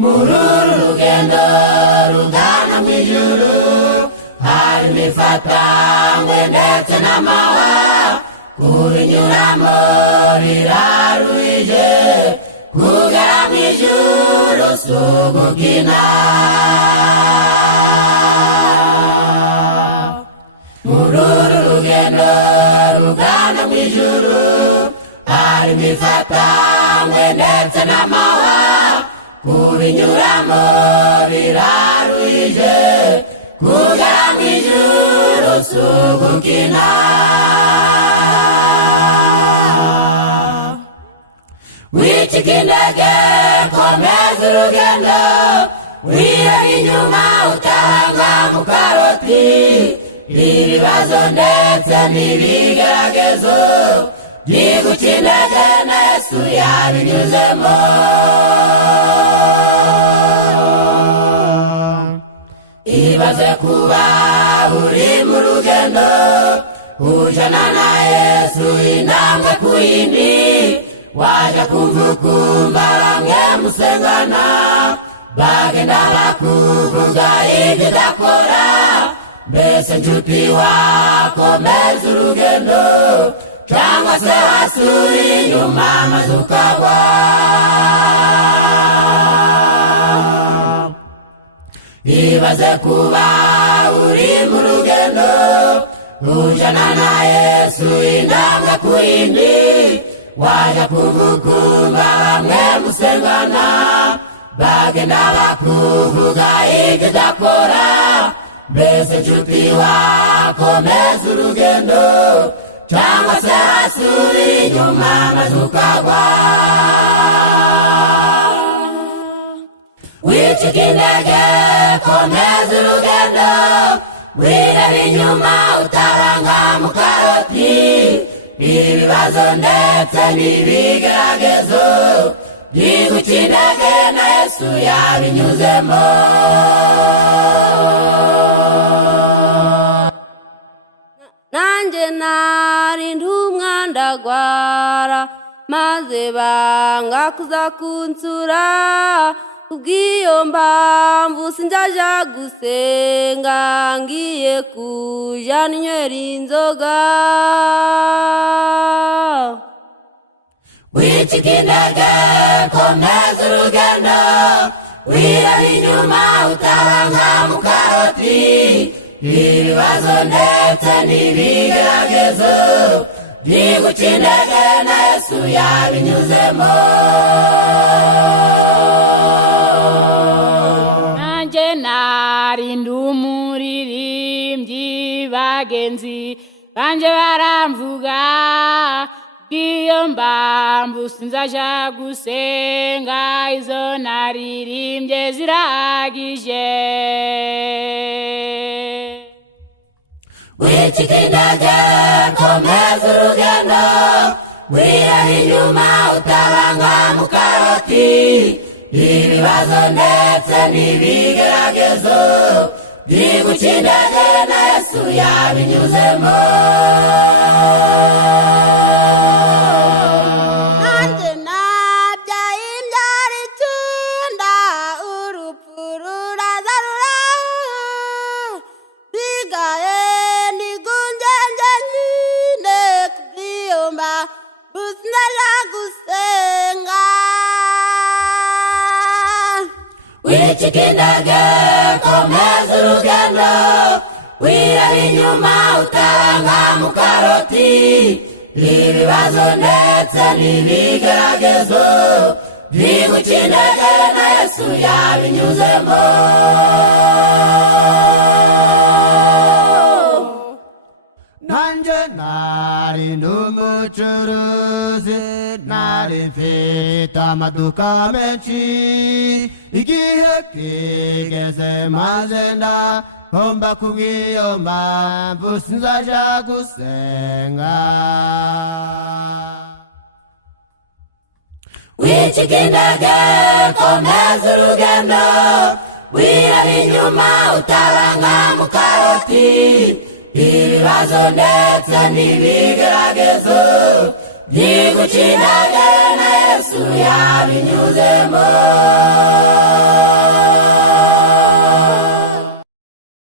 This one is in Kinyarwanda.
Mururu rugendo rugana mw'ijuru, hari imifatangwe ndetse n'amahwa, kubinyuramo riraruhije, kugera mw'ijuru si ugukina. Mururu rugendo rugana mw'ijuru, hari imifatangwe ndetse n'amahwa, kubinyuramo riraruhije, kugera mw'ijuru si ugukina. Wicika intege, komeza urugendo, wireba inyuma utahanga mu karoti, ibibazo ndetse n'ibigeragezo byiguca intege na Yesu yabinyuzemo. Ibaze kuba uri mu rugendo, ujana na Yesu intambwe ku yindi, waja kumva ukumva bamwe musengana, bagenda bakuvuga ibyo udakora. Mbese nshuti wakomeza urugendo, cyangwa se wasura inyuma maze ukagwa? Ibaze kuba uri mu rugendo, ujana na Yesu intambwe ku yindi, waja kumva ukumva bamwe musengana, bagenda bakuvuga ibyo udakora. Mbese nshuti wakomeza urugendo, cyangwa se wasura inyuma maze ukagwa? Wicika intege, komeza urugendo, wireba inyuma utaranga mu karoti, ibibazo ndetse n'ibigeragezo byiguca intege na Yesu yabinyuzemo. Nanjye narinda umwandagwara, maze banga kuza kunsura, kubw'iyo mpamvu sinzaja gusenga, ngiye kuja ninywera inzoga. Wicika intege, komeza urugendo, wireba inyuma utaranga mu karoti, ibibazo ndetse n'ibigeragezo byiguca intege na Yesu yabinyuzemo. Nanjye narinda umuririmbyi, bagenzi banje baramvuga, bw'iyo mpamvu sinzaja gusenga, izo naririmbye zirahagije. Wicika intege, komeza urugendo, wireba inyuma utaranga mu karoti, ibibazo ndetse n'ibigeragezo byiguca intege na Yesu yabinyuzemo. Nanjye nabyaye imbyaro icyenda, urupfu ruraza rurasigaye, nigunge njye nyine, kubw'iyo mpamvu sinzaja gusenga. Wicika intege, komeza urugendo, wireba inyuma utaranga mu karoti, ibibazo ndetse n'ibigeragezo byiguca intege na Yesu yabinyuzemo. Nanjye narinda umucuruzi, nari mfite amaduka menshi, igihe kigeze maze ndahomba, kubw'iyo mpamvu sinzaja gusenga. Wicika intege, komeza urugendo, wireba inyuma utaranga mu karoti, ibibazo ndetse n'ibigeragezo byiguca intege na Yesu yabinyuzemo.